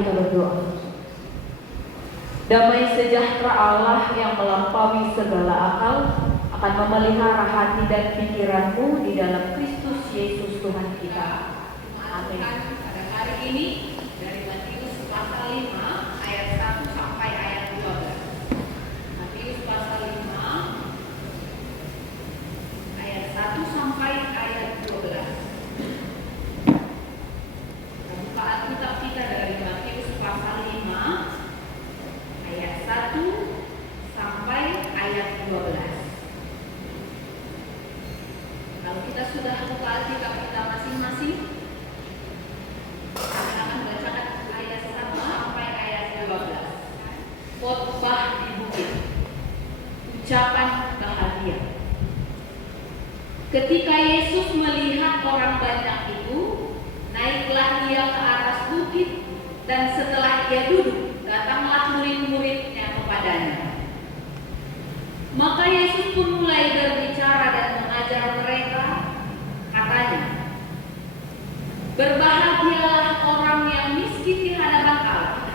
Kita berdoa. Damai sejahtera Allah yang melampaui segala akal akan memelihara hati dan pikiranmu di dalam Kristus Yesus Tuhan kita. Amin. Pada hari ini dari Matius pasal 5 ayat 1 sampai ayat 12. Matius pasal 5 ayat 1 sampai ayat 12. Buka Alkitab kita dari Matius pasal 5 ayat 1 sampai ayat 12. Kalau kita sudah buka Alkitab kita masing-masing, kami akan bacakan ayat 1 sampai ayat 12. Khotbah di bukit. Ucapan bahagia. Ketika Yesus melihat orang banyak itu, naiklah ia ke atas bukit, dan setelah ia duduk, datanglah murid-muridnya kepadanya. Maka Yesus pun mulai berbicara dan mengajar mereka, katanya, berbahagialah orang yang miskin di hadapan Allah,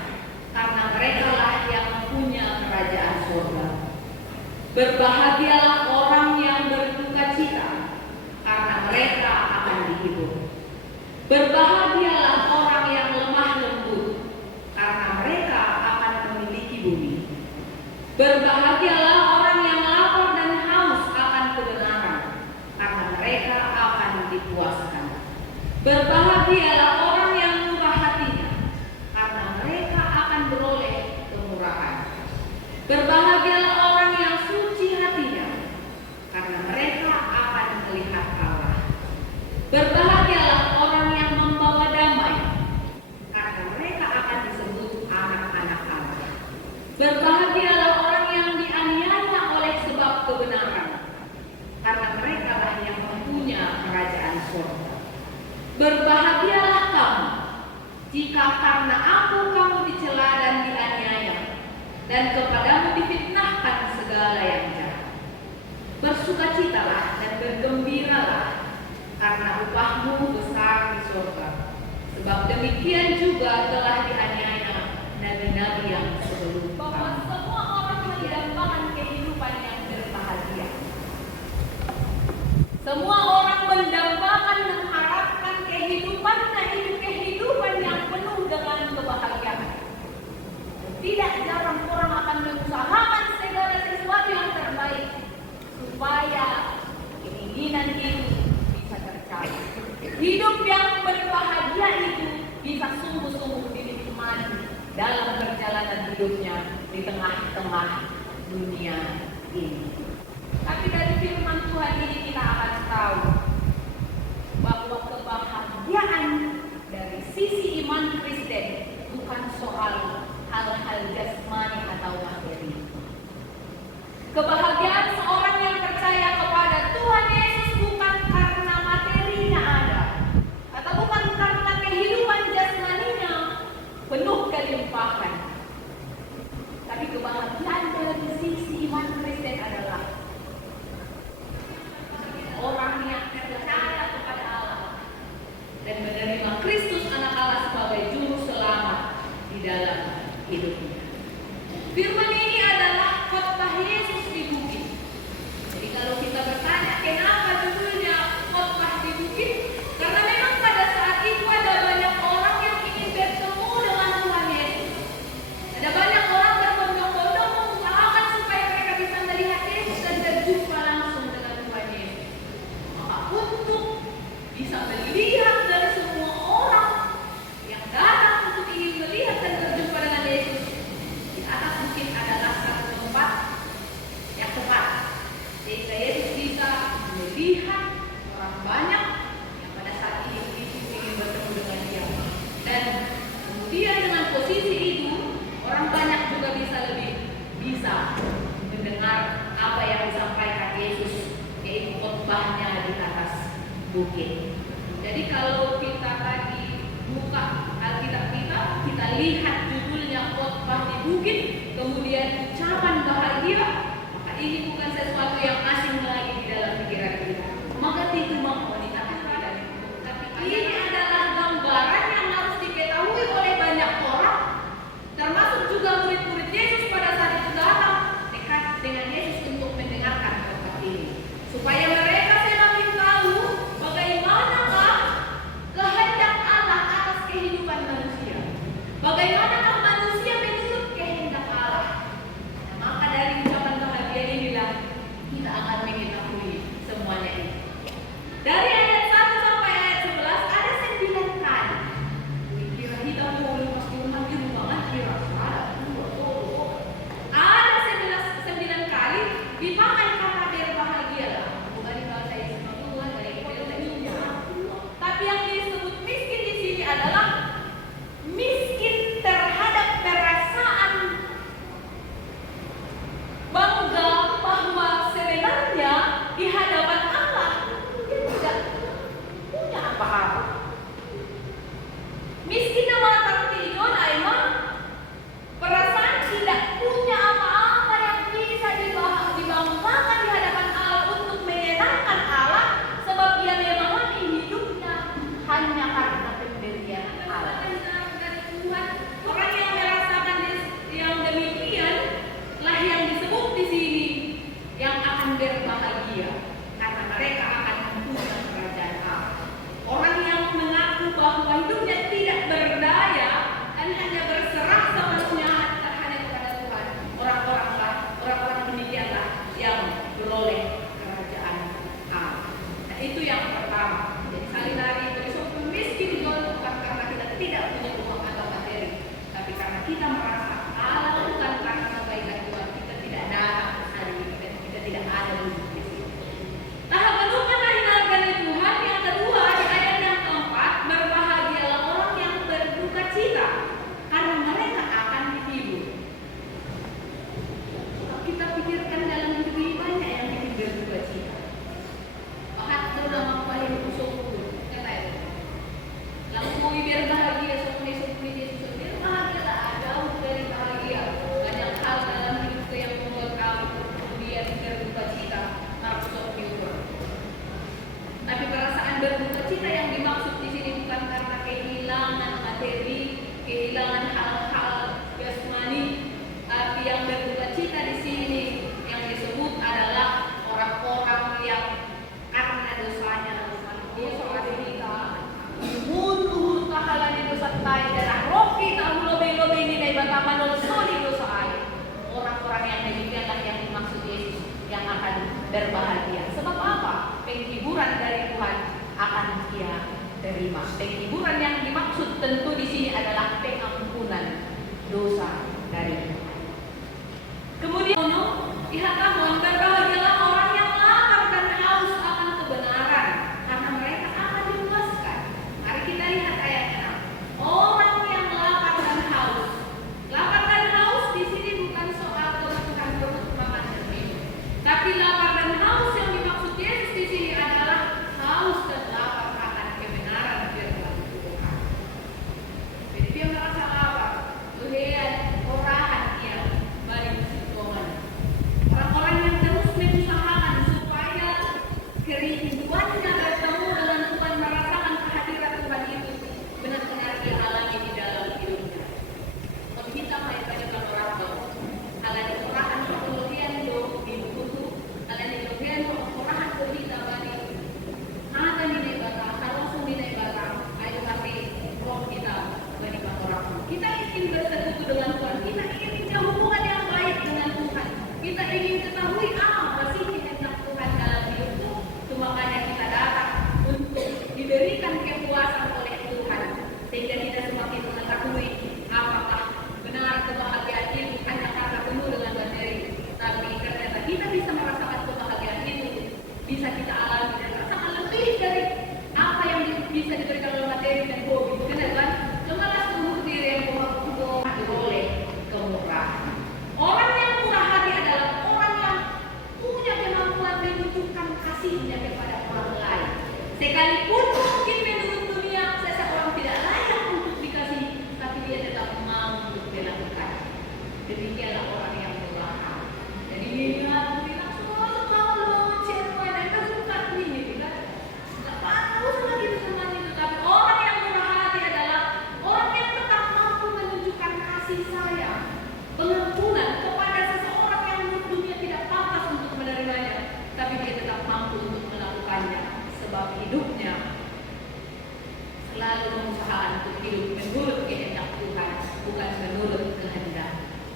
karena merekalah yang mempunyai kerajaan surga. Berbahagialah orang yang berduka cita, karena mereka akan dihibur. Berbahagialah orang yang lemah lembut, karena mereka akan memiliki bumi. Berbahagialah orang yang lapar dan haus akan kebenaran, karena mereka akan dipuaskan. Berbahagialah orang yang murah hatinya, karena mereka akan beroleh kemurahan. Berbahagialah orang yang suci hatinya, karena mereka akan melihat Allah. Berbahagialah orang yang membawa damai, karena mereka akan disebut anak-anak Allah. Berbahagialah orang yang dianiaya oleh sebab kebenaran, karena mereka lah yang mempunyai kerajaan surga. Berbahagialah kamu jika karena aku kamu dicela dan dianiaya, dan kepadamu difitnahkan segala yang jahat. Bersukacitalah dan bergembiralah, karena upahmu besar di surga. Sebab demikian juga telah dianiaya nabi-nabi yang sebelum kamu. Semua orang mendambakan kehidupan yang berbahagia. Semua orang mendambakan mengharapkan kehidupan yang penuh dengan kebahagiaan. Tidak jarang orang akan mengusahakan segala sesuatu yang terbaik supaya keinginan itu bisa tercapai. Hidup yang berbahagia itu bisa sungguh-sungguh dinikmati dalam perjalanan hidupnya di tengah-tengah dunia ini. Tapi dari firman Tuhan ini kita akan tahu bahwa kebahagiaan dari sisi iman Kristen bukan soal hal-hal jasmani atau materi. Kebahagiaan seorang yang percaya kepada Tuhan Yesus bukan karena materinya ada, atau bukan karena kehidupan jasmaninya penuh kelimpahan. Tapi kebahagiaan dari sisi iman Kristen adalah orang yang percaya kepada Allah dan menerima Kristus anak Allah sebagai juru selamat di dalam hidupnya. Firman ini adalah khotbah Yesus di bukit. Jadi kalau kita bertanya kenapa judulnya khotbah di bukit, karena memang pada saat itu ada banyak orang yang ingin bertemu dengan Tuhan Yesus. Ada banyak orang berbondong-bondong mengusahakan supaya mereka bisa melihat Yesus dan berjumpa langsung dengan Tuhan Yesus. Maka untuk bisa melihat dari semua orang yang datang untuk ingin melihat dan berjumpa dengan Yesus, di atas bukit adalah satu tempat yang tepat, sehingga Yesus bisa melihat orang banyak yang pada saat ini ingin bertemu dengan Dia. Dan kemudian dengan posisi itu, orang banyak juga bisa mendengar apa yang disampaikan Yesus, yaitu khotbahnya di atas bukit. Jadi kalau kita tadi buka Alkitab kita lihat judulnya khotbah di bukit, kemudian ucapan bahagia, maka ini bukan sesuatu yang asing lagi di dalam pikiran kita. Maka itu wanita tidak. Tapi ini adalah gambaran yang harus diketahui oleh banyak orang kehidupan manusia. Bagaimanakah manusia menurut kehendak Allah? Maka dari ucapan bahagia inilah kita akan mengetahui semuanya ini. Dari ayat 1 sampai ayat 11 ada 9 kali. Kira kita mau pasti rumah di rumah kira ada 9 kali dipakai kata berbahagialah. Bukan di bahasa Islam Tuhan dari Indonesia. Tapi yang disebut miskin di sini adalah miskin terhadap perasaan bangga bahwa sebenarnya di hadapan Allah dia tidak punya apa-apa. Miskin dalam arti Yona emang perasaan tidak punya apa-apa yang bisa dibanggakan di hadapan Allah untuk menyenangkan Allah, sebab dia memahami hidupnya hanya karena pemberian Allah. Orang yang merasakan yang demikian lah yang disebut di sini yang akan berbahagia karena mereka akan mempunyai kerajaan Allah. Orang yang mengaku bahwa hidupnya tidak berdaya dan hanya berserah sepenuhnya hanya kepada Tuhan, orang-orang demikianlah yang beroleh kerajaan Allah. Nah, itu yang pertama. Jadi sekali-kali besok miskin itu bukan karena kita tidak punya uang atau materi, tapi karena kita merasa Allah bukan karena kebaikan Tuhan kita tidak datang hari ini dan kita tidak ada di sini. Tahap kedua dari Tuhan. Yang kedua di ayat yang keempat, berbahagialah orang yang berduka cita karena mereka akan dihibur. Kita pikirkan dalam hidup ini banyak yang bikin berduka cita. Bahkan terutama paling usul kata itu. Lalu mau berbahagia sopni Yesus berbahagia tak ada dari bahagia. Banyak hal dalam hidup yang membuat kamu kemudian berduka cita harus syukur. Tapi perasaan berduka cita yang dimaksud di sini bukan karena kehilangan materi, kehilangan hal-hal jasmani. Tapi yang berduka cita di sini yang disebut adalah orang-orang yang karena dosanya dia seorang kita mundur tahalan dosa tai dan roki tahu lobe-lobe ini dari bataman soli dosa air. Orang-orang yang demikianlah yang dimaksud Yesus yang akan berbahagia. Sebab apa? Penghiburan dari Tuhan akan dia terima. Penghiburan yang dimaksud tentu di sini adalah pengampunan dosa dari Tuhan. Kemudian dikatakan berbahagialah orang yang lapar dan haus akan kebenaran karena mereka akan dipuaskan. Mari kita lihat ayatnya. Orang yang lapar dan haus. Lapar dan haus di sini bukan soal kebutuhan perut makan dan minum. Tapi lapar dan haus yang dimaksud Yesus di sini adalah haus dan lapar akan kebenaran firman Tuhan. Jadi dia merasa lapar, luhean, orahan dia balik situasi. Orang-orang yang terus mengusahakan supaya kerinduannya bertemu dengan Tuhan, merasakan kehadiran Tuhan itu benar-benar dia alami di dalam hidupnya. Kita mai pada orang tua, alam orahan kemudian do dibutuh, alam kemudian orahan kita balik. Ada di negara, langsung di negara, ayo kasih roh kita bagi orang. Kita ingin bersekutu dengan Tuhan, kita ingin punya hubungan yang baik dengan Tuhan. Kita ingin ketahui apa sih kehendak Tuhan dalam hidupku. Itu makanya kita datang untuk diberikan kepuasan oleh Tuhan, sehingga kita semakin mengetahui apakah benar kebahagiaan itu hanya karena penuh dengan materi, tapi ternyata kita bisa merasakan kebahagiaan itu bisa kita alami dan rasakan lebih dari apa yang bisa diberikan oleh materi dan hobi. Benar kan? Cemalas umur diri yang boleh kemurahan. Orang yang murah hati adalah orang yang punya kemampuan menunjukkan kasihnya kepada orang lain. Sekalipun mungkin menurut dunia seseorang tidak layak untuk dikasihi, tapi dia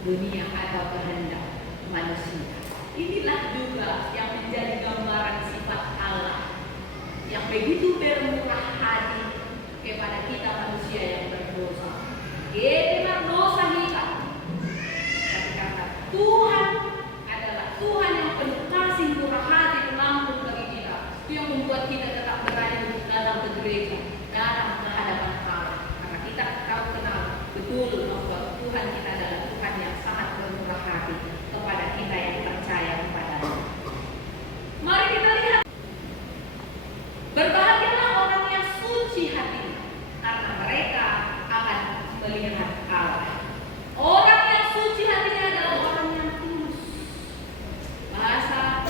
dunia atau kehendak manusia. Inilah juga yang menjadi gambaran sifat Allah yang begitu bermurah hati kepada kita manusia yang berdosa. Dia memang dosa kita, tapi karena Tuhan adalah Tuhan yang penuh kasih, murah hati, pengampun bagi kita, itu yang membuat kita tetap berani datang ke gereja, datang ke hadapan Allah. Karena kita tahu kenal betul bahwa Tuhan kita adalah Tuhan yang sangat bermurah hati kepada kita yang percaya kepada-Nya. Mari kita lihat. Berbahagialah orang yang suci hatinya, karena mereka akan melihat Allah. Orang yang suci hatinya adalah orang yang tulus. Bahasa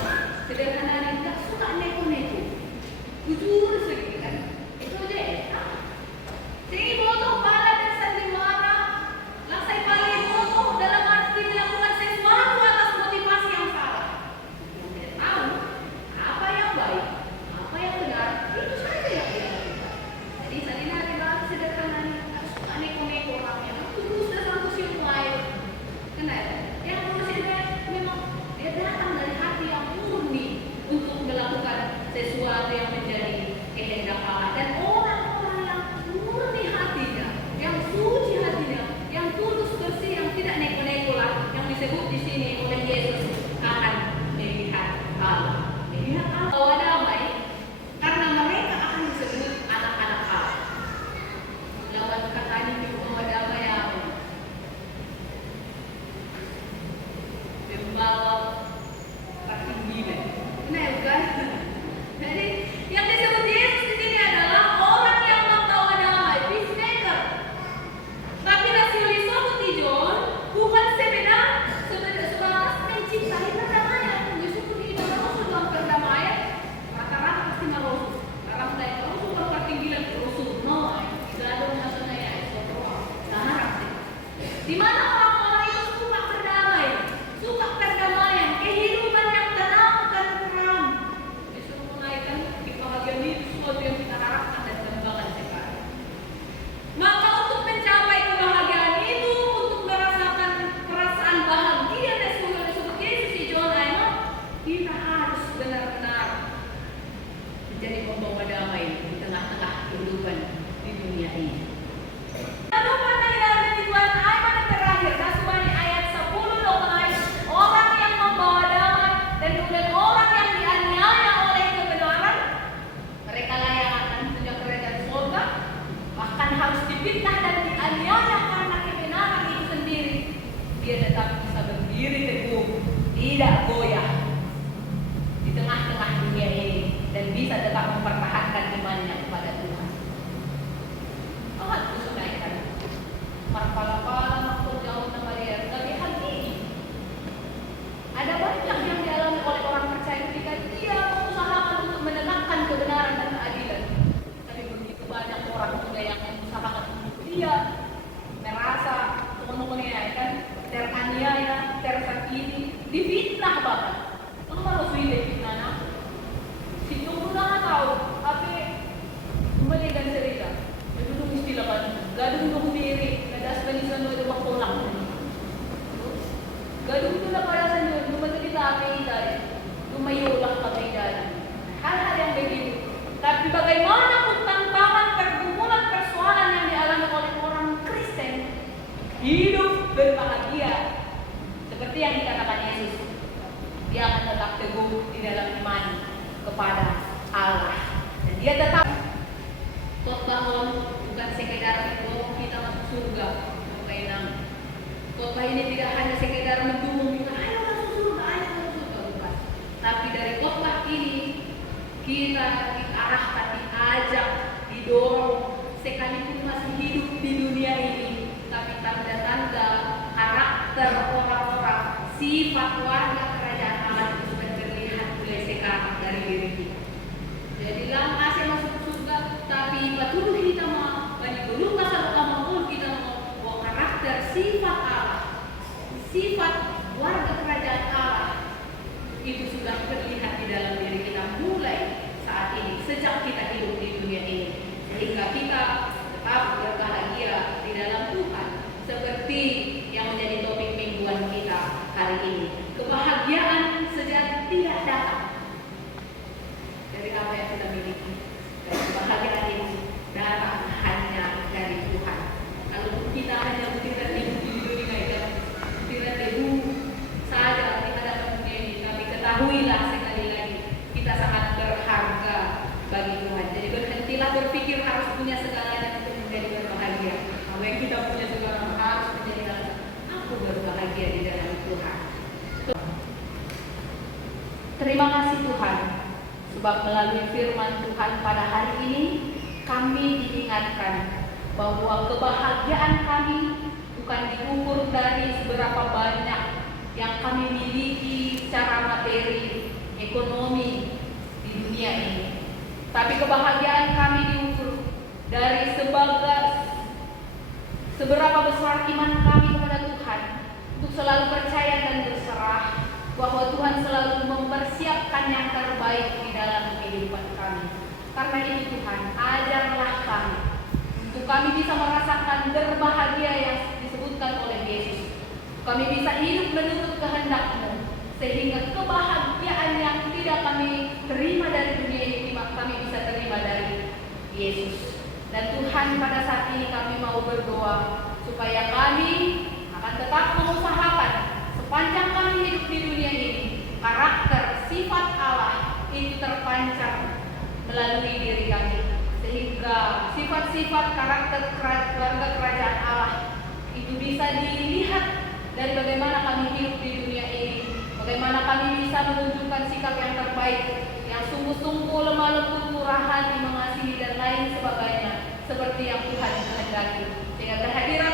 sederhananya tidak suka neko-neko, jujur sedikit kan. Itu aja ya. Sehingga bodoh pala dan sandiwara, lasai pala bodoh dalam arti melakukan sesuatu atas motivasi yang salah. Yang tidak tahu apa yang baik, apa yang benar, itu saja yang dia lakukan. Jadi salina adalah sederhananya, tidak suka neko-neko orangnya. Tulus dan sanggup siupai. Kenapa? Yang tulus itu memang dia datang dari hati yang murni untuk melakukan sesuatu yang menjadi kehendak Allah. Dan orang-orang yang murni hatinya, yang suci hatinya, yang tulus bersih, yang tidak neko-neko lah, yang disebut di sini oleh Yesus akan melihat Allah. Melihat Allah bahwa damai, karena mereka akan disebut anak-anak Allah. Lawan kata ini bahwa damai apa? Membawa pertinggian. Nah, bukan? Jadi yang disebut Yesus di sini adalah orang yang membawa damai, peacemaker. Tapi Rasul Yesus John bukan sebatas mencintai perdamaian. Yesus pun itu Rasul dalam perdamaian. Rata-rata pasti marosu. Karena mulai marosu pertinggian Rasul. No, tidak ada maksudnya ya. Di mana orang-orang itu suka berdamai, suka perdamaian, kehidupan yang tenang dan terang. Disuruh menaikkan kebahagiaan itu sesuatu yang kita harapkan dan kembangkan sekarang. Maka untuk mencapai kebahagiaan itu, untuk merasakan perasaan bahagia dan disebut Yesus di John Aiman, kita harus benar-benar menjadi pembawa damai di tengah-tengah kehidupan di dunia ini. Lalu pada dalam Tuhan Aiman yang terakhir, Nasubani ayat 10 dokumen orang yang membawa damai dan kemudian orang yang dianiaya oleh kebenaran, mereka layak akan punya kerajaan surga, bahkan harus dipitnah dan dianiaya karena kebenaran itu sendiri. Dia tetap bisa berdiri teguh, tidak goyah di tengah-tengah dunia ini dan bisa tetap mempertahankan imannya kepada Tuhan. Sangat kusunakan. Marpala-pala makhluk jauh nama dia tapi hati. Ada banyak yang dialami oleh orang percaya ketika dia mengusahakan untuk menegakkan kebenaran dan keadilan. Tapi begitu banyak orang juga yang mengusahakan untuk dia merasa semuanya kan teraniaya, tersakiti, difitnah bahkan. Kamu harus difitnah nak. Si tunggu dah tahu, tapi kembali dan cerita. Itu istilah kan, gadung dong diri, nadas penisan mo itu waktu lang. Gadung itu na para sa inyo, lumatulita kami dahil, lumayulak kami dahil. Hal-hal yang begitu. Tapi bagaimana kung tantangan pergumulan persoalan yang dialami oleh orang Kristen, hidup berbahagia, seperti yang dikatakan Yesus, dia akan tetap teguh di dalam iman kepada Allah. Dan dia tetap khotbah bukan sekedar mendorong kita masuk surga, khotbah ini tidak hanya sekedar mendukung kita, ayo masuk surga, bukan. Tapi dari khotbah ini kita diarahkan, diajak, didorong, sekalipun masih hidup di dunia ini, tapi tanda-tanda karakter orang-orang, sifat warga kerajaan Allah itu sudah terlihat mulai sekarang dari diri kita. Jadi langkah saya masuk surga, tapi patuloy kita manigulong na sa pamangkol kita mo karakter, sifat Allah, sifat warga kerajaan Allah itu sudah terlihat di dalam diri kita mulai saat ini, sejak kita hidup di dunia ini, sehingga kita tetap berbahagia di dalam Tuhan, seperti yang menjadi topik mingguan yang kita punya sekarang harus menjadi alasan aku berbahagia di dalam Tuhan. Terima kasih Tuhan, sebab melalui firman Tuhan pada hari ini kami diingatkan bahwa kebahagiaan kami bukan diukur dari seberapa banyak yang kami miliki secara materi, ekonomi di dunia ini. Tapi kebahagiaan kami diukur dari seberapa besar iman kami kepada Tuhan untuk selalu percaya dan berserah bahwa Tuhan selalu mempersiapkan yang terbaik di dalam kehidupan kami. Karena itu Tuhan, ajarlah kami untuk kami bisa merasakan berbahagia yang disebutkan oleh Yesus. Kami bisa hidup menurut kehendak-Mu, sehingga kebahagiaan yang tidak kami terima dari dunia ini kami bisa terima dari Yesus. Dan Tuhan, pada saat ini kami mau berdoa supaya kami akan tetap mengusahakan sepanjang kami hidup di dunia ini, karakter sifat Allah itu terpancar melalui diri kami, sehingga sifat-sifat karakter keluarga kerajaan Allah itu bisa dilihat dari bagaimana kami hidup di dunia ini, bagaimana kami bisa menunjukkan sikap yang terbaik, yang sungguh-sungguh lemah lembut, murah hati, mengasihi dan lain sebagainya, seperti yang Tuhan kehendaki, sehingga kehadiran